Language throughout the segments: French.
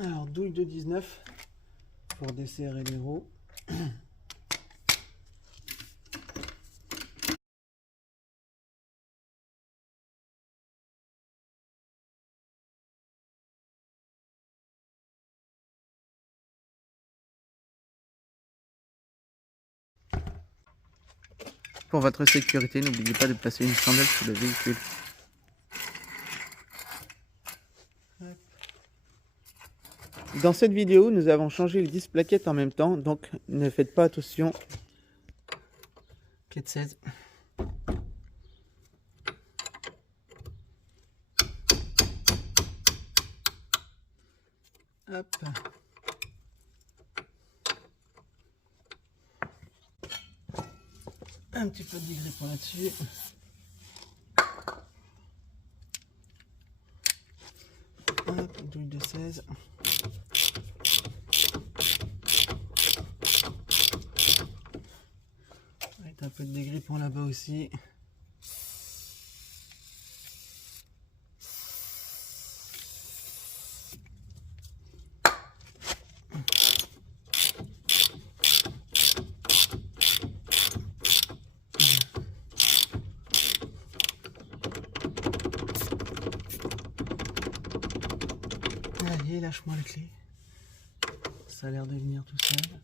Alors, douille de 19 pour desserrer les roues. Pour votre sécurité, n'oubliez pas de placer une chandelle sous le véhicule. Dans cette vidéo, nous avons changé les 10 plaquettes en même temps, donc ne faites pas attention. Clé de 16. Hop. Un petit peu de dégripant là-dessus. Hop, douille de 16. Avec un peu de dégrippant là-bas aussi. Allez, lâche-moi la clé. Ça a l'air de venir tout seul.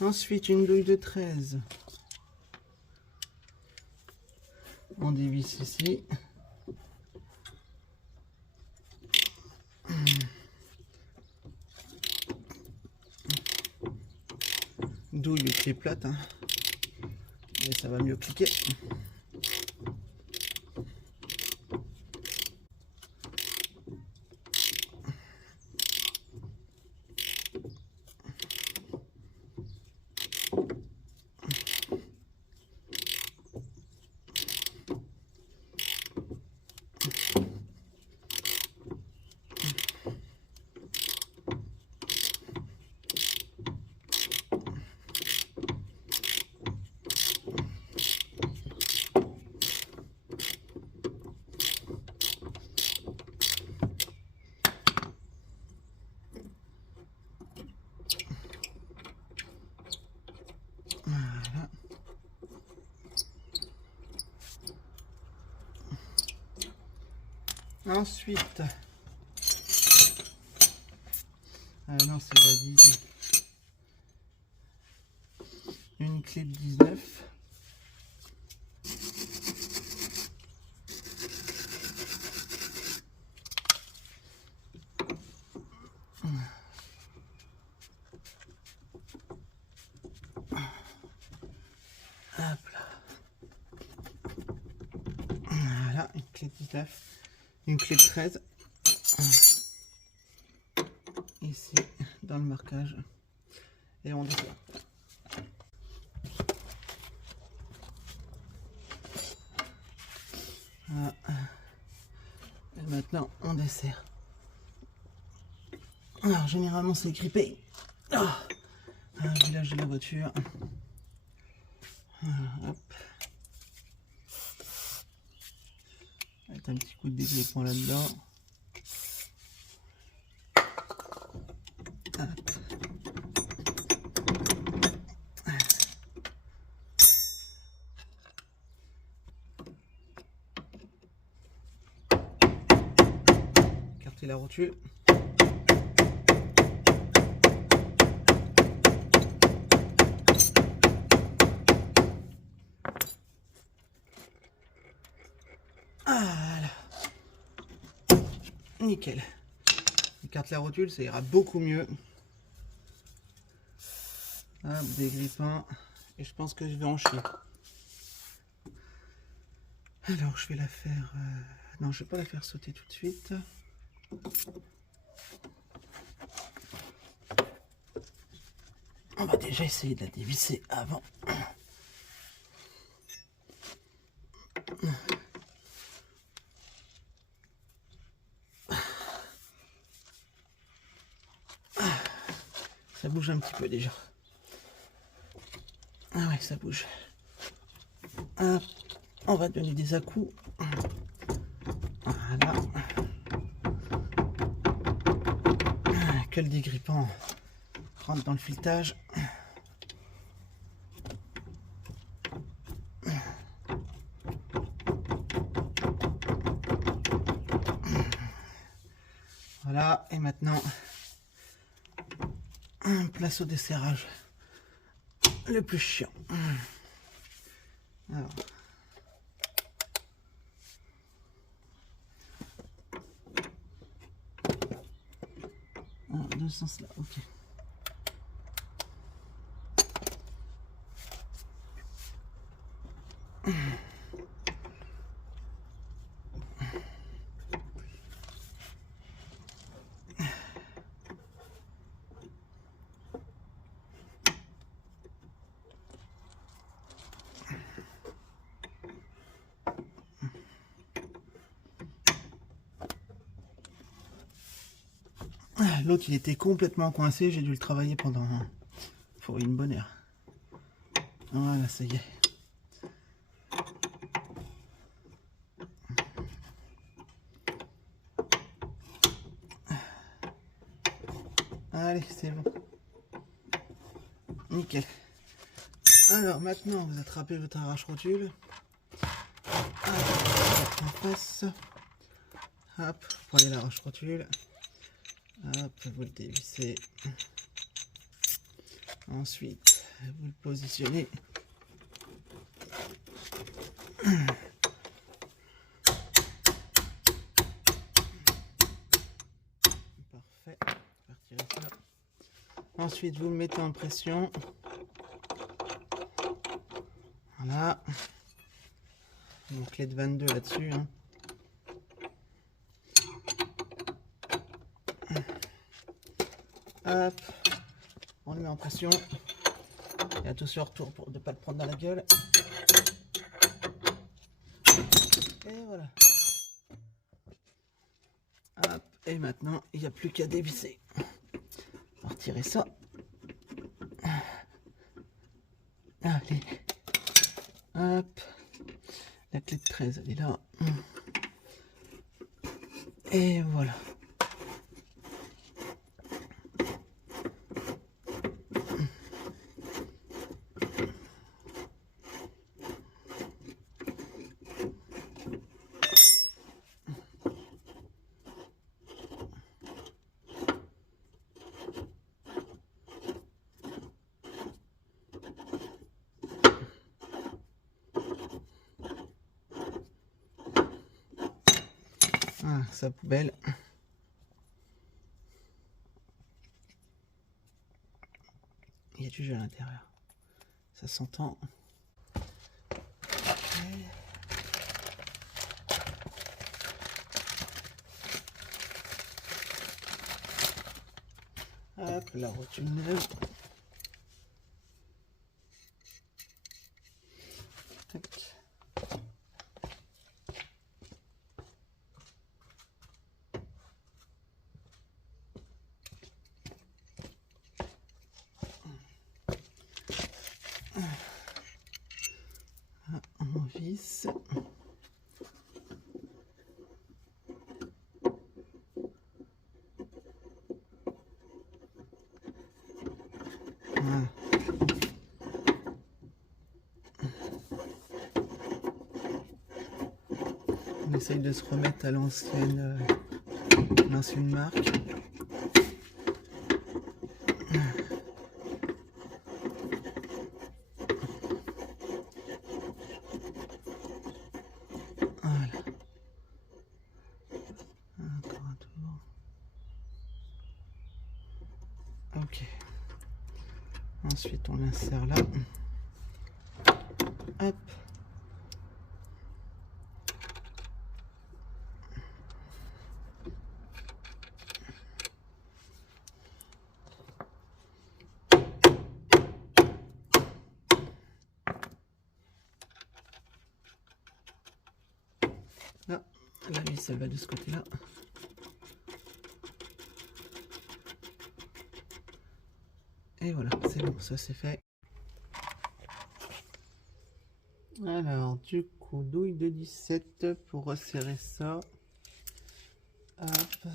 Ensuite, une douille de 13. On dévisse ici. Douille qui est plate, hein. Et ça va mieux cliquer. Voilà. Ensuite, non, c'est la 10. Une clé de 19. Hop là. Voilà, une clé de 19. Une clé de 13. Ici, dans le marquage. Et on descend. Voilà. Et maintenant, on dessert. Alors, généralement, c'est grippé. Ah, le village de la voiture. Voilà, hop. Avec un petit coup de dégrippant là-dedans. Hop. Écarter la rotule. Voilà. nickel. J'écarte la rotule, ça ira beaucoup mieux. Hop, dégrippant. Et je pense que je vais en chier. Alors, je vais la faire... Non, je vais pas la faire sauter tout de suite. On va déjà essayer de la dévisser avant. Ça bouge un petit peu déjà. Ah ouais, ça bouge. Hop, on va donner des à-coups. Voilà. Que le dégrippant rentre dans le filetage. Voilà, et maintenant, place au desserrage le plus chiant. Alors. Dans ce sens là, ok. L'autre il était complètement coincé, j'ai dû le travailler pendant pour une bonne heure. Voilà, ça y est. Allez, c'est bon. Nickel. Alors maintenant, vous attrapez votre arrache-rotule. En face. Hop, vous prenez l'arrache-rotule. Hop, vous le dévissez. Ensuite, vous le positionnez. Parfait. Je vais retirer ça. Ensuite, vous le mettez en pression. Voilà. Une clé de 22 là-dessus. Hein. Hop. On le met en pression. Et attention au retour pour ne pas le prendre dans la gueule. Et voilà. Hop. Et maintenant, il n'y a plus qu'à dévisser. On va retirer ça. Allez. Hop. La clé de 13, elle est là. Et voilà. Ah, sa poubelle. Il y a du jeu à l'intérieur. Ça s'entend. Hop, la rotule neuve. Tac. On visse. Voilà. On essaye de se remettre à l'ancienne marque. Voilà. Encore un tour. Ensuite, on l'insère là. Hop. Là, la vis, elle va de ce côté-là. Et voilà, c'est bon, ça c'est fait. Alors, du coup, douille de 17 pour resserrer ça. Hop.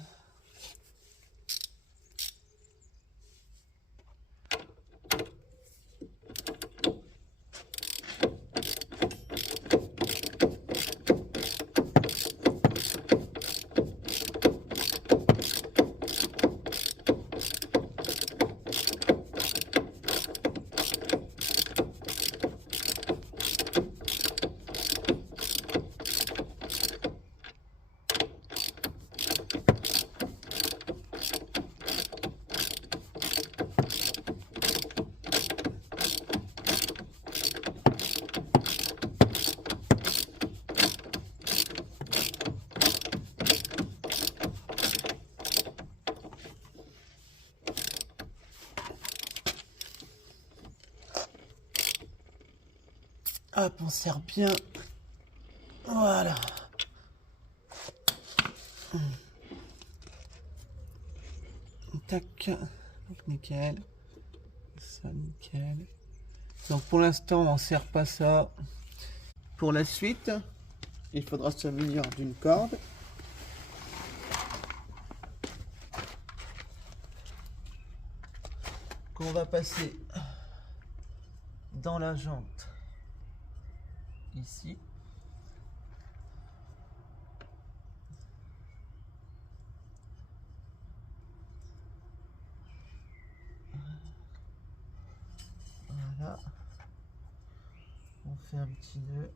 Hop, on serre bien. Voilà. Tac. Donc nickel. Ça, nickel. Donc pour l'instant, on ne serre pas ça. Pour la suite, il faudra se munir d'une corde. Qu'on va passer dans la jante. Ici. Voilà. On fait un petit nœud.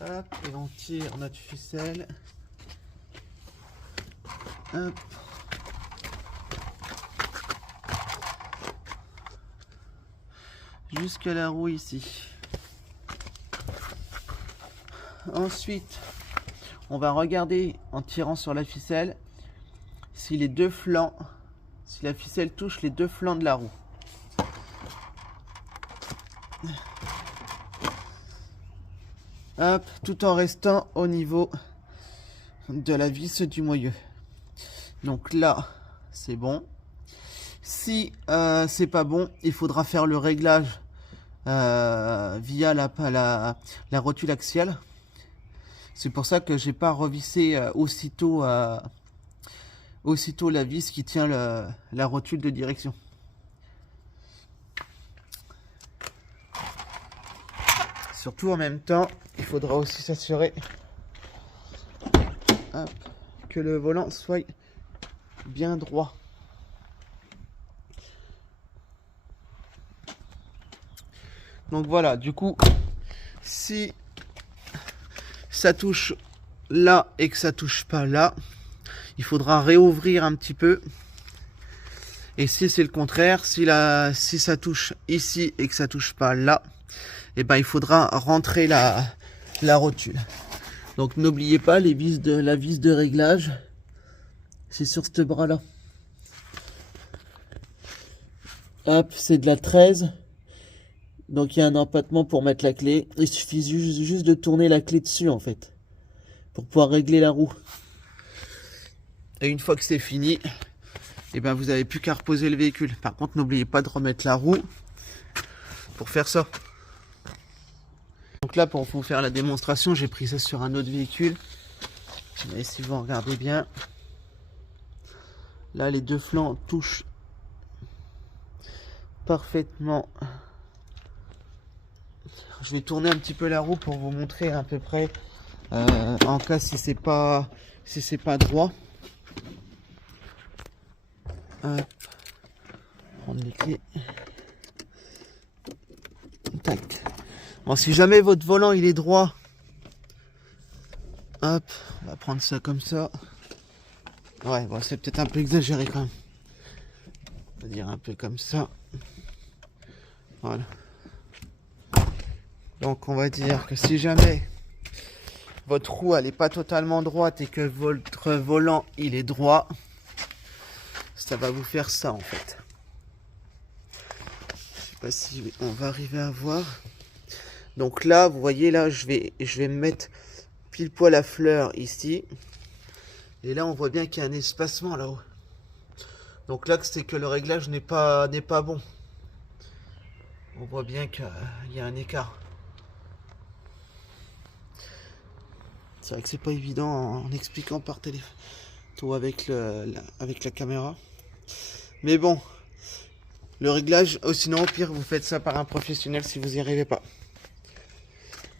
Hop, et on tire notre ficelle. Hop. Jusqu'à la roue ici. Ensuite, on va regarder en tirant sur la ficelle si les deux flancs, si la ficelle touche les deux flancs de la roue. Hop, tout en restant au niveau de la vis du moyeu. Donc là, c'est bon. Si c'est pas bon, il faudra faire le réglage via la rotule axiale. C'est pour ça que j'ai pas revissé aussitôt la vis qui tient la rotule de direction. Surtout en même temps, il faudra aussi s'assurer que le volant soit bien droit. Donc voilà, du coup, si ça touche là et que ça touche pas là, il faudra réouvrir un petit peu. Et si c'est le contraire, si ça touche ici et que ça touche pas là, et ben il faudra rentrer la rotule. Donc n'oubliez pas la vis de réglage, c'est sur ce bras là. Hop, c'est de la 13. Donc il y a un empattement pour mettre la clé. Il suffit juste de tourner la clé dessus en fait, pour pouvoir régler la roue. Et une fois que c'est fini, et ben vous n'avez plus qu'à reposer le véhicule. Par contre, n'oubliez pas de remettre la roue pour faire ça. Donc là, pour vous faire la démonstration, j'ai pris ça sur un autre véhicule. Mais si vous regardez bien, là les deux flancs touchent parfaitement. Je vais tourner un petit peu la roue pour vous montrer à peu près en cas si c'est pas droit. Hop. Prendre les clés. Tac. Bon, si jamais votre volant il est droit, hop, on va prendre ça comme ça. Ouais, bon, c'est peut-être un peu exagéré quand même. va dire un peu comme ça. Voilà. Donc on va dire que si jamais votre roue elle n'est pas totalement droite et que votre volant il est droit, ça va vous faire ça en fait. Je sais pas si on va arriver à voir. Donc là, vous voyez là, je vais me mettre pile poil à fleur ici. Et là, on voit bien qu'il y a un espacement là-haut. Donc là, c'est que le réglage n'est pas bon. On voit bien qu'il y a un écart. C'est vrai que c'est pas évident en expliquant par téléphone tout avec la caméra. Mais bon, le réglage, sinon au pire, vous faites ça par un professionnel si vous n'y arrivez pas.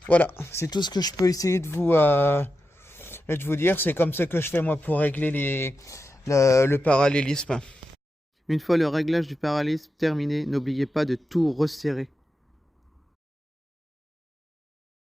Voilà, c'est tout ce que je peux essayer de vous dire. C'est comme ça que je fais moi pour régler le parallélisme. Une fois le réglage du parallélisme terminé, n'oubliez pas de tout resserrer.